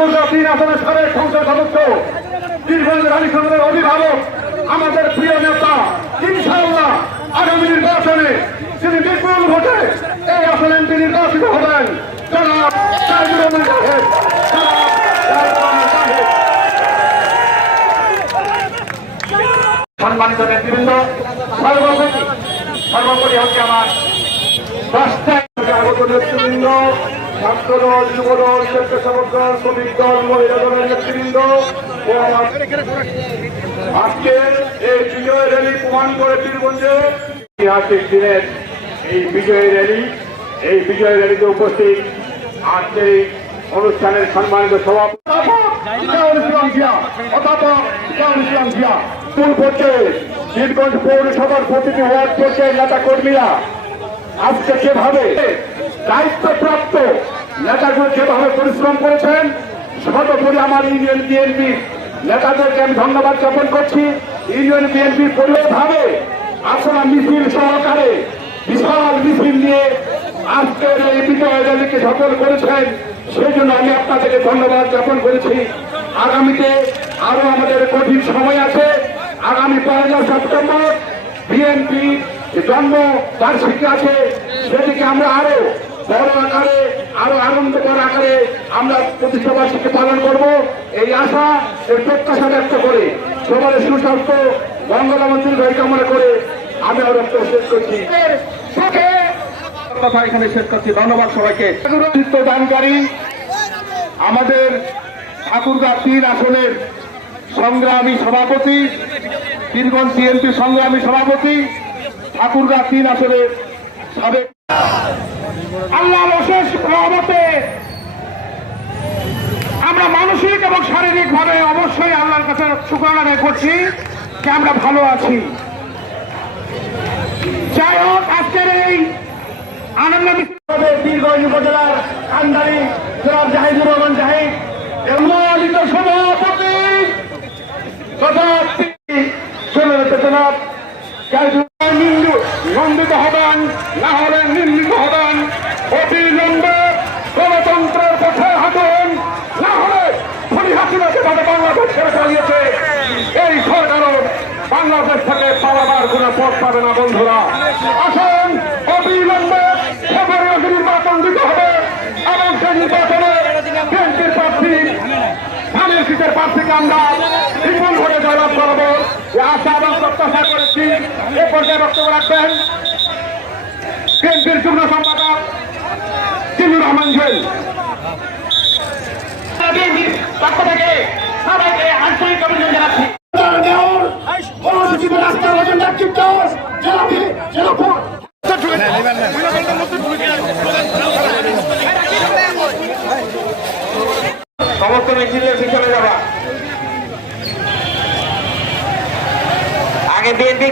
ঠাকুরগাঁ তিন আসনের সাবেক সংসদ সদস্য বীরগঞ্জ রানী সংগ্রামের অভিভাবক, আমাদের প্রিয় নেতা, ইনশাআল্লাহ আগামী নির্বাচনে তিনি বিপুল ভোটে এই আসনে এমপি নির্বাচিত হবেন। জনাব সাহেব, সম্মানিত নেতৃবৃন্দ, সর্বোপরি সর্বোপরি হচ্ছে আমার দশটা আগত নেতৃবৃন্দ ছাত্র দল যুব দল স্বেচ্ছাসেবক দল শ্রমিক দল মহিলা দলের নেতৃবৃন্দ ও এই বিজয় র্যালি প্রমাণ করে বীরগঞ্জে ঐতিহাসিক দিনের এই বিজয় র্যালি। এই বিজয় র্যালিতে উপস্থিত আজকে এই অনুষ্ঠানের সম্মানিত সভাপতি বীরগঞ্জ পৌরসভার প্রতিটি ওয়ার্ড পর্যায়ে নেতা কর্মীরা আজকে যেভাবে দায়িত্বপ্রাপ্ত নেতাগুলো যেভাবে পরিশ্রম করেছেন, সর্বোপরি আমার ইউনিয়ন বিএনপি নেতাদেরকে আমি ধন্যবাদ জ্ঞাপন করছি। ইউনিয়ন বিএনপি পরিভাবে আসলে মিছিল সহকারে বিশাল মিছিল নিয়ে আজকের এই বিজয় র্যালিকে সফল করেছেন সেই জন্য আমি আপনাদেরকে ধন্যবাদ জ্ঞাপন করেছি। আগামীতে আরও আমাদের কঠিন সময় আছে। আগামী পয়লা সেপ্টেম্বর বিএনপি জন্ম বার্ষিকী আছে, সেদিকে আমরা আরও বড় আকারে, আরও আনন্দকর আকারে আমরা প্রতিষ্ঠা বার্ষিকী পালন করব। এই আশা, এই প্রত্যাশা ব্যক্ত করে সবার সুস্বাস্থ্য, মঙ্গলামন্ত্রী ভাই কামনা করে আমি আর শেষ করছি। কথা এখানে শেষ করছি। ধন্যবাদ সবাইকে। দানকারী, আমাদের ঠাকুরগা তিন আসনের সংগ্রামী সভাপতি, বীরগঞ্জ বিএনপি সংগ্রামী সভাপতি, ঠাকুরগা তিন আসনের সাবেক আল্লাহ অশেষ রহমতে আমরা মানসিক এবং শারীরিক ভাবে অবশ্যই আল্লাহর কাছে শুক্রানা করছি যে আমরা ভালো আছি। যাই হোক, আজকের এই আনন্দ বীরগঞ্জ উপজেলার কান্দারি জনাব জাহিদুর রহমান জাহিদ, সম্মানিত সভাপতি জনাব জাহিদুর রহমান হবেন, না হলে নিন্দিত হবেন। অবিলম্বে গণতন্ত্রের পথে হাঁটুন। না হলে খুনি হাসিনা যেভাবে বাংলাদেশ ছেড়ে চালিয়েছে, এই সরকারও বাংলাদেশ থেকে পালাবার কোন পথ পাবে না, বন্ধুরা। আসুন অবিলম্বে নির্বাচন দিতে হবে। এবং সেই নির্বাচনে বিএনপির প্রার্থী, ধানের শীতের প্রার্থীকে আমরা বিপুল ভোটে জয়লাভ করব। আশা এবং প্রত্যাশা করেছি। এ পর্যায়ে বক্তব্য রাখবেন বিএনপির যুগ্ম জিল্লুর রহমান বিএনপির পক্ষ থেকে সবাইকে আন্তরিক অভিনন্দন জানাচ্ছি। সমস্ত মিছিলে পিছনে যাবা। আগে বিএনপি